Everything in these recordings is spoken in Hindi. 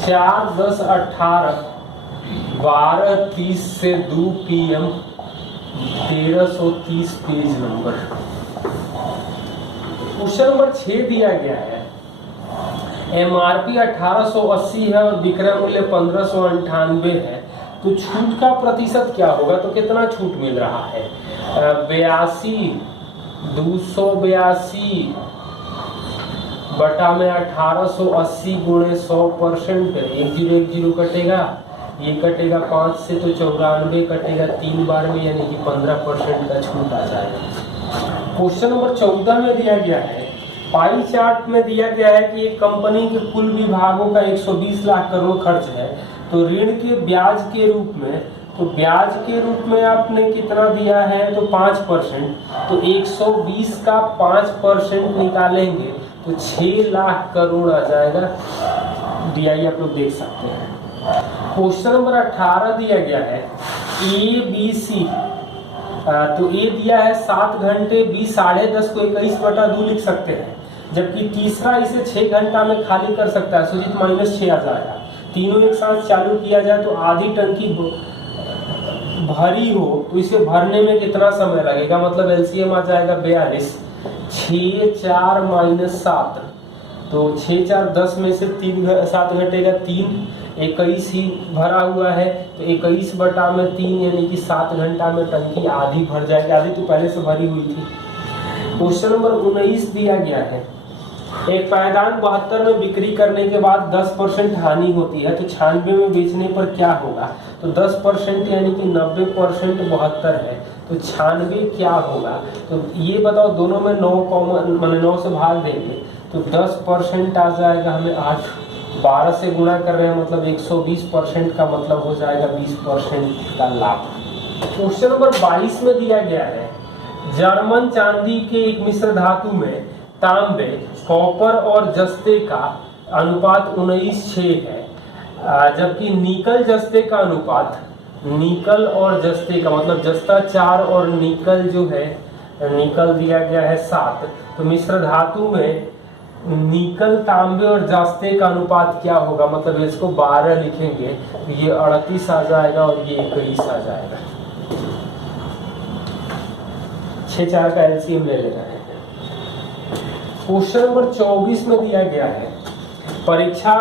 4, 10, 18, 12:30 से 2 PM, 1330 page number. Question number 6 दिया गया है, MRP 1880 है और विक्रय मूल्य 1598 है, तो छूट का प्रतिशत क्या होगा? तो कितना छूट मिल रहा है? 82, 282 बटा में 1880 गुणे 100%, 1010 कटेगा, ये कटेगा 5 से तो 94 कटेगा 3 बार में, यानी कि 15% का छूट आ जाएगा। क्वेश्चन नंबर 14 में दिया गया है, पाई चार्ट में दिया गया है कि एक कंपनी के कुल विभागों का 120 लाख करोड़ खर्च है, तो ऋण के ब्याज के रूप में, तो ब्याज के रूप में आपने कितना दिया है? तो 5%, तो 120 का 5% निकालेंगे तो 6 लाख करोड़ आ जाएगा। DI आप लोग देख सकते हैं। क्वेश्चन नंबर 18 दिया गया है, ABC, तो A दिया है 7 घंटे, B 10.5 को 21/2 लिख सकते हैं, जबकि तीसरा इसे 6 घंटा में खाली कर सकता है, सुजीत -6 आ जाएगा। तीनों एक साथ चालू किया जाए तो आधी टंकी भरी हो तो इसे भरने में कितना समय लगेगा? मतलब LCM आ जाएगा 42, 6, 4 - 7, तो 6, 4, 10 में से 7 घटेगा 3, 21 ही भरा हुआ है, तो 21/3 यानी कि 7 घंटा में टंकी आधी भर जाएगी, आधी तो पहले से भरी हुई थी। क्वेश्चन नंबर 19 दिया गया है, एक पायदान 72 में बिक्री करने के बाद 10% हानि होती है, तो 96 में बेचने पर क्या होगा? तो 10% यानी कि 90%, 72 है, तो 96 क्या होगा? तो ये बताओ, दोनों में 9 कॉमन, मतलब 9 से भाग देंगे तो 10% आ जाएगा हमें 8, 12 से गुणा कर रहे हैं, मतलब 120% का मतलब हो जाएगा 20% का लाभ। क्वेश्चन नंबर 22 में दिया गया है, जर्मन चांदी के एक मिश्र धातु में तांबे, कॉपर और जस्ते का अनुपात 19:6 है, जबकि निकल जस्ते का अनुपात, निकल और जस्ते का मतलब जस्ता 4 और निकल जो है, निकल दिया गया है 7, तो मिश्र धातु में निकल, तांबे और जस्ते का अनुपात क्या होगा? मतलब इसको 12 लिखेंगे तो ये 38 आ जाएगा और ये 21 आ जाएगा। 6, 4 का LCM ले लेना है। क्वेश्चन नंबर 24 में दिया गया है, परीक्षा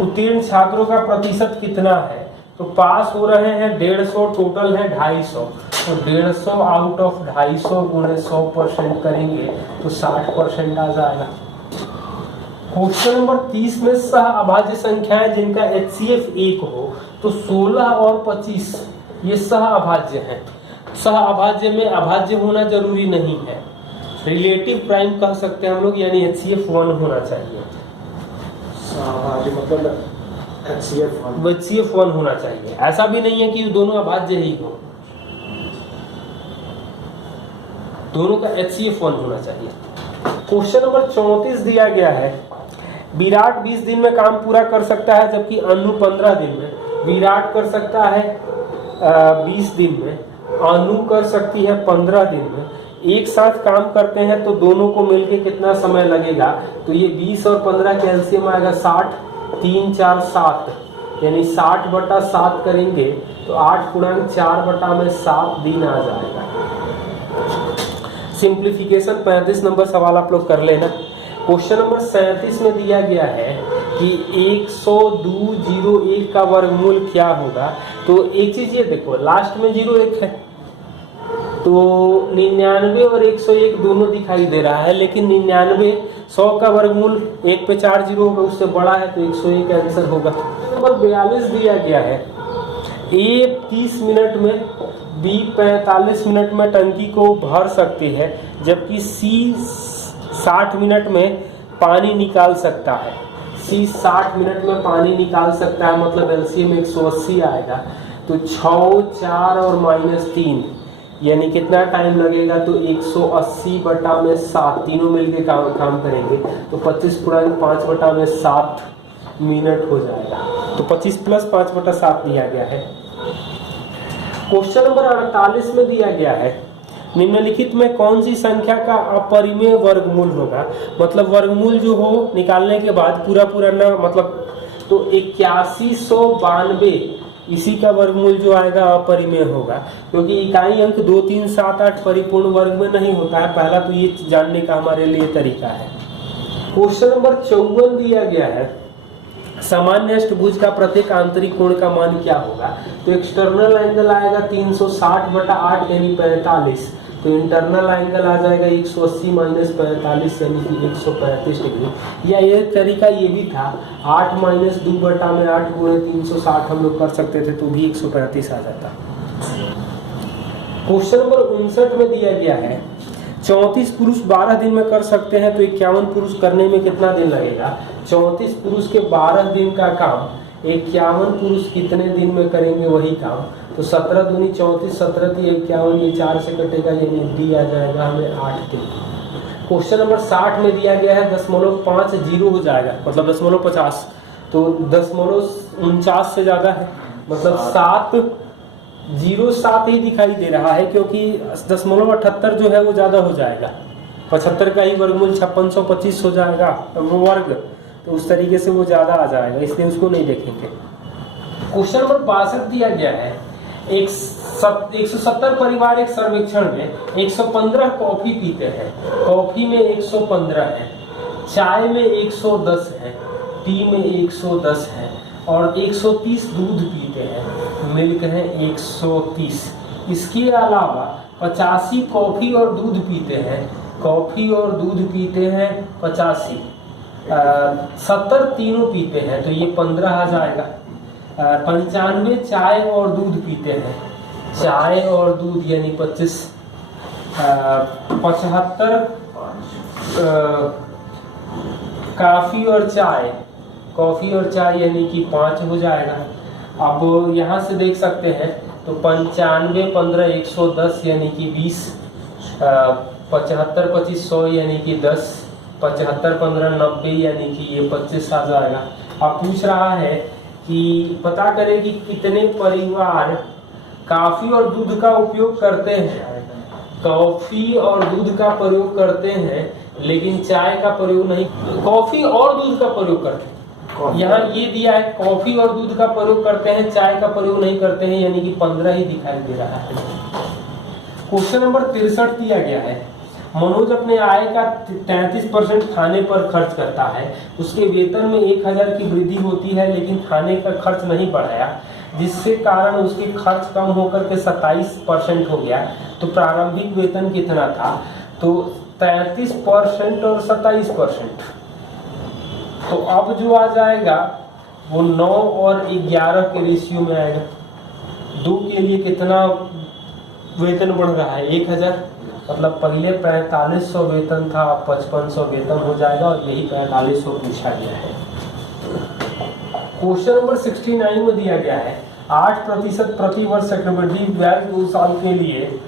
उत्तीर्ण छात्रों का प्रतिशत कितना है? तो पास हो रहे हैं 150, टोटल है 250, तो 150 आउट ऑफ 250 गुणे 100% करेंगे तो 60% आ जाएगा। क्वेश्चन नंबर 30 में सह अभाज्य संख्याएं जिनका HCF 1 हो, तो 16 और 25 ये सह अभाज्य हैं। सह अभाज्य में अभाज्य होना जरूरी नहीं है, रिलेटिव प्राइम कह सकते हैं हम लोग, यानी HCF 1 होना चाहिए। मतलब HCF 1 होना चाहिए, ऐसा भी नहीं है कि दोनों अभाज्य ही हो, दोनों का HCF 1 होना चाहिए। क्वेश्चन नंबर 34 दिया गया है, विराट 20 दिन में काम पूरा कर सकता है, जबकि अनु 15 दिन में। विराट कर सकता है 20 दिन में, अनु कर सकती है 15 दिन में। एक साथ काम करते हैं तो दोनों को मिलके कितना समय लगेगा? तो ये 20 और 15 के LCM आएगा 60, 3, 4, 7, यानी 60/7 करेंगे तो 8×4/7 दिन आ जाएगा। सिंप्लीफिकेशन 35 नंबर सवाल आप लोग कर लेना। क्वेश्चन नंबर 37 में दिया गया है कि 102.01 का वर्गमूल क्या होगा? तो एक चीज ये देखो, लास्ट में 01 है तो 99 और 101 दोनों दिखाई दे रहा है, लेकिन 99 100 का वर्गमूल 1 पे 4 0 होगा, उससे बड़ा है, तो 101 आंसर होगा। नंबर 42 दिया गया है, A 30 मिनट में, B 45 मिनट में टंकी को भर सकती है, जबकि C 60 मिनट में पानी निकाल सकता है। C 60 मिनट में पानी निकाल सकता है, मतलब LCM 180 आएगा। तो 6, 4 और -3 यानी कितना टाइम लगेगा? तो 180/7, तीनों मिलके काम करेंगे तो 25×5/7 मिनट हो जाएगा। तो 25 + 5/7 दिया गया है। क्वेश्चन नंबर 48 में दिया गया है, निम्नलिखित में कौन सी संख्या का अपरिमेय वर्गमूल होगा? मतलब वर्गमूल जो हो निकालने के बाद पूरा ना, मतलब तो 8192 इसी का वर्गमूल जो आएगा अपरिमेय होगा, क्योंकि इकाई अंक 2 3 7 8 परिपूर्ण वर्ग में नहीं होता है। पहला तो ये जानने का हमारे लिए तरीका है। क्वेश्चन नंबर 54 दिया गया है, सामान्य अष्टभुज का प्रत्येक आंतरिक कोण का मान क्या होगा। तो एक्सटर्नल एंगल आएगा 360/8 यानी 45, तो इंटरनल एंगल आ जाएगा 180 माइनस 45 यानी कि 135 डिग्री। या ये तरीका ये भी था 8 माइनस 2/8 गुणे 360 हम लोग कर सकते थे, तो भी 135 आ जाता। क्वेश्चन नंबर 59 में दिया गया है 34 पुरुष 12 दिन में कर सकते हैं, तो 51 पुरुष करने में कितना दिन लगेगा। 34 पुरुष के 12 दिन का काम 51 पुरुष कितने दिन में करेंगे वही काम। तो 17 दूनी 34, 17 की 51, ये 4 से कटेगा, ये डी आ जाएगा हमें 8 दिन। क्वेश्चन नंबर 60 में दिया गया है 0.5 जीरो हो जाएगा, मतलब 0.50, तो 0.49 से ज्यादा है, मतलब 707 ही दिखाई दे रहा है, क्योंकि 0.78 जो है वो ज्यादा हो जाएगा। 75 का ही वर्गमूल 5625 हो जाएगा वर्ग, तो उस तरीके से वो ज्यादा आ जाएगा, इसलिए उसको नहीं देखेंगे। क्वेश्चन नंबर 62 दिया गया है 170 परिवार एक सर्वेक्षण में 115 कॉफी पीते हैं। कॉफी में 115 है, चाय में 110 है, टी में 110 है और 130 दूध पीते हैं, मिल्क है 130। इसके अलावा 85 कॉफी और दूध पीते हैं, कॉफी और दूध पीते हैं 85, 70 तीनों पीते हैं, तो ये 15 आ जाएगा। 95 चाय और दूध पीते हैं, चाय और दूध यानी 25, 75 कॉफी और चाय, कॉफी और चाय यानी कि 5 हो जाएगा। अब यहाँ से देख सकते हैं, तो 95 15 110 यानी कि 20, 75 25 100 यानी कि 10, 75 15 90 यानी कि ये 25 आ जाएगा। अब पूछ रहा है कि पता करें कि कितने परिवार कॉफी और दूध का उपयोग करते हैं। कॉफी और दूध का प्रयोग करते हैं, लेकिन चाय का प्रयोग नहीं। कॉफी और दूध का प्रयोग करते हैं, यहाँ ये दिया है कॉफी और दूध का प्रयोग करते हैं, चाय का प्रयोग नहीं करते हैं, यानी कि 15 ही दिखाई दे रहा है। क्वेश्चन नंबर 63 दिया गया है, मनोज अपने आय का 33% खाने पर खर्च करता है। उसके वेतन में 1000 की वृद्धि होती है, लेकिन खाने का खर्च नहीं बढ़ाया, जिससे कारण उसके खर्च कम होकर के 27% हो गया। तो प्रारंभिक वेतन कितना था, तो 33% और 27%, तो अब जो आ जाएगा वो 9 और 11 के रेशियो में आएगा। 2 के लिए कितना वेतन बढ़ रहा है, 1000, मतलब पहले 4500 वेतन था, अब 5500 वेतन हो जाएगा, और यही 4500 पूछा गया है। क्वेश्चन नंबर 69 में दिया गया है 8% प्रति वर्ष चक्रवृद्धि ब्याज 2 साल के लिए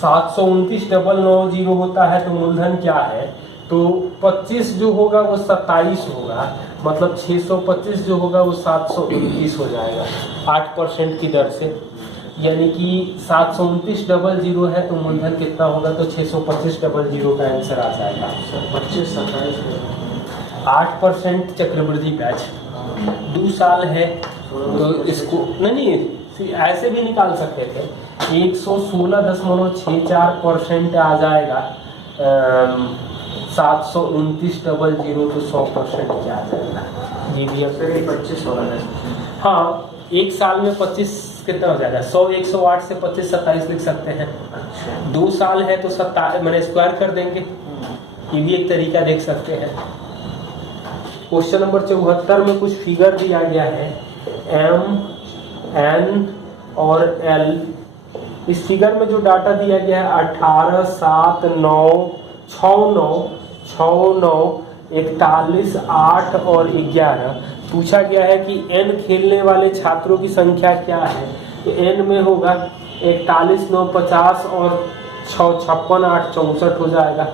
729,990 होता है, तो मूलधन क्या है। तो 25 जो होगा वो 27 होगा, मतलब 625 जो होगा वो 729 हो जाएगा 8% की दर से, यानी कि 729,000 है, तो मूलधन कितना होगा, तो 625,000 का आंसर आ जाएगा। 8% चक्रवृद्धि ब्याज 2 साल है, तो इसको नहीं ऐसे भी निकाल सकते थे, 116.64% आ जाएगा, 729,000 तो 100% क्या आ जाएगा, ये भी 25 होगा। हाँ, एक साल में 25 कितना हो जाएगा, 100 108 से 25 27 लिख सकते हैं। 2 साल है तो 27 मैंने स्क्वायर कर देंगे, ये भी एक तरीका देख सकते हैं। क्वेश्चन नंबर 74 में कुछ फिगर दिया गया है, M, N और L। इस फिगर में जो डाटा दिया गया है 18 7 9 6 9 6 9 41 8 और 11। पूछा गया है कि n खेलने वाले छात्रों की संख्या क्या है। तो n में होगा 41 9 50 और 6 56 8 64 हो जाएगा।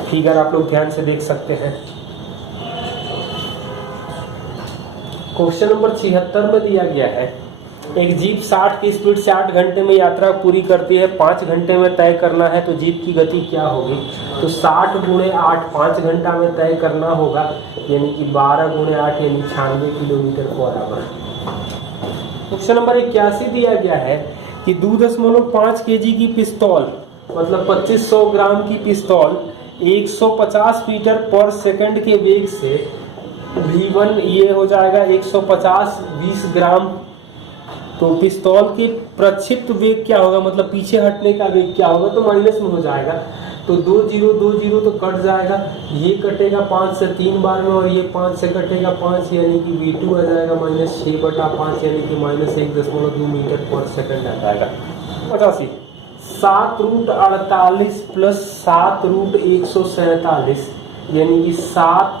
फिगर आप लोग ध्यान से देख सकते हैं। क्वेश्चन नंबर 76 में दिया गया है एक जीप 60 की स्पीड से 8 घंटे में यात्रा पूरी करती है, 5 घंटे में तय करना है तो जीप की गति क्या होगी? तो 60 गुणे 8 5 घंटा में तय करना होगा, यानी कि 12 गुणे 8 यानी 96 किलोमीटर के बराबर। क्वेश्चन नंबर 81 दिया गया है कि 2.5 kg की पिस्तौल मतलब 2500 ग्राम की पिस्तौल 150 मीटर पर सेकंड के वेग से V1 ये हो जाएगा 150 20 ग्राम। तो पिस्तौल के प्रक्षिप्त वेग क्या होगा, मतलब पीछे हटने का वेग क्या होगा? तो माइनस में हो जाएगा, तो 2 0 तो कट जाएगा, ये कटेगा 5 से 3 बार में और ये 5 से कटेगा 5, यानी कि V2 आ जाएगा -6/5 यानी कि -1.2 मीटर पर सेकंड आ जाएगा। 85 7√48 प्लस 7√147 यानी कि 7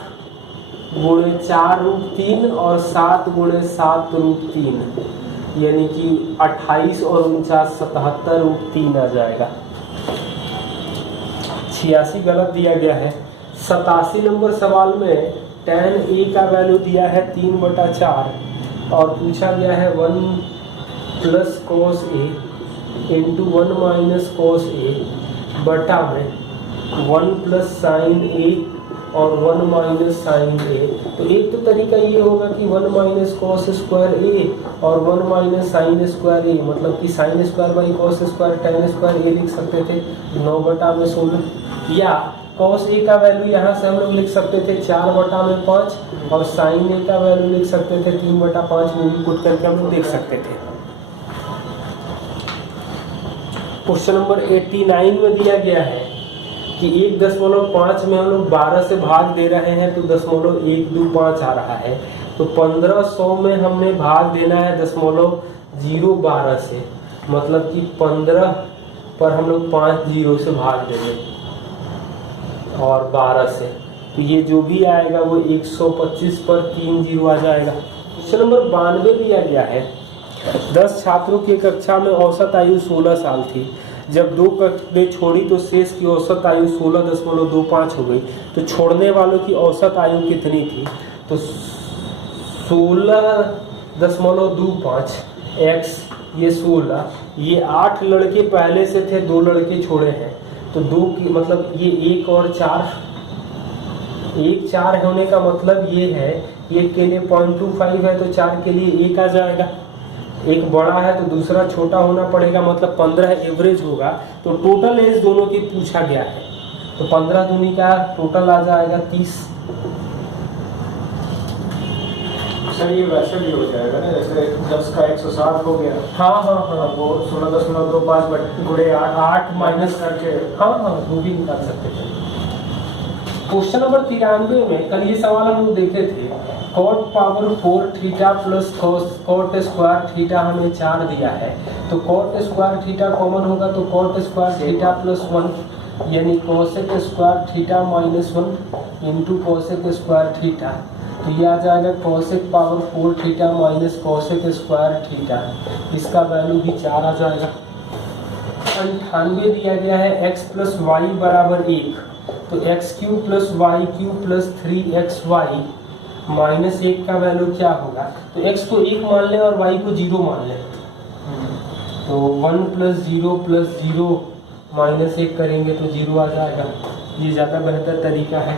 गुणे 4√3 और 7 गुणे 7√3 यानी कि 28 और 49 77√3 आ जाएगा। 86 गलत दिया गया है। 87 नंबर सवाल में tan a का वैल्यू दिया है 3/4 और पूछा गया है 1 plus cos a into 1 minus cos a बटा में 1 प्लस साइन a और 1 माइनस साइन a। तो एक तो तरीका ये होगा कि 1 माइनस कॉस स्क्वायर a और 1 माइनस साइन स्क्वायर a, मतलब कि sine square by cos square tan square a लिख सकते थे 9/16, या कॉस a का वैल्यू यहाँ से हम लोग लिख सकते थे 4/5 और साइन a का वैल्यू लिख सकते थे 3/5 में भी पुट करके हम लोग देख सकते थे। क्वेश्चन नंबर 89 में दिया गया है कि 1.5 में हम लोग 12 से भाग दे रहे हैं तो 0.125 आ रहा है, तो 1500 में हमने भाग देना है 0.012 से, मतलब कि 15 पर हम लोग 5 0 से भाग देंगे और 12 से, तो ये जो भी आएगा वो 125 पर 3 0 आ जाएगा। क्वेश्चन नंबर 92 दिया गया है 10 छात्रों की कक्षा में औसत आयु 16 साल थी, जब 2 कक्षाएं छोड़ी तो शेष की औसत आयु 16.25 हो गई, तो छोड़ने वालों की औसत आयु कितनी थी? तो 16.25 x ये 16, ये 8 लड़के पहले से थे, 2 लड़के छोड़े हैं, तो 2 की मतलब ये 1 और 4, 1 4 होने का मतलब ये है 1 के लिए 0.25 है तो 4 के लिए 1 आ जाएगा, एक बड़ा है तो दूसरा छोटा होना पड़ेगा, मतलब 15 एवरेज होगा। तो टोटल एज दोनों की पूछा गया है, तो 15 दूनी का टोटल आ जाएगा 30। सर ये वैसे भी हो जाएगा ना, जैसे 10 का 160 हो गया, हाँ वो 16.25 गुणे 8 माइनस करके हाँ वो भी निकाल सकते थे। क्वेश्चन नंबर 93 में कल ये सवाल हम लोग देखे थे, cot power 4 theta plus cot square theta हमें 4 दिया है, तो cot स्क्वायर थीटा कॉमन होगा तो cot स्क्वायर थीटा प्लस 1 यानी cosec square theta minus 1 into cosec square theta, तो ये आ जाएगा cosec power 4 theta minus cosec square theta, इसका वैल्यू भी 4 आ जाएगा। 98 दिया गया है x प्लस वाई बराबर 1, तो x cube plus y cube plus 3xy minus 1 का वैल्यू क्या होगा? तो x को 1 मान लें और y को 0 मान लें, तो 1 प्लस 0 माइनस 1 करेंगे तो 0 आ जाएगा। ये ज़्यादा बेहतर तरीका है।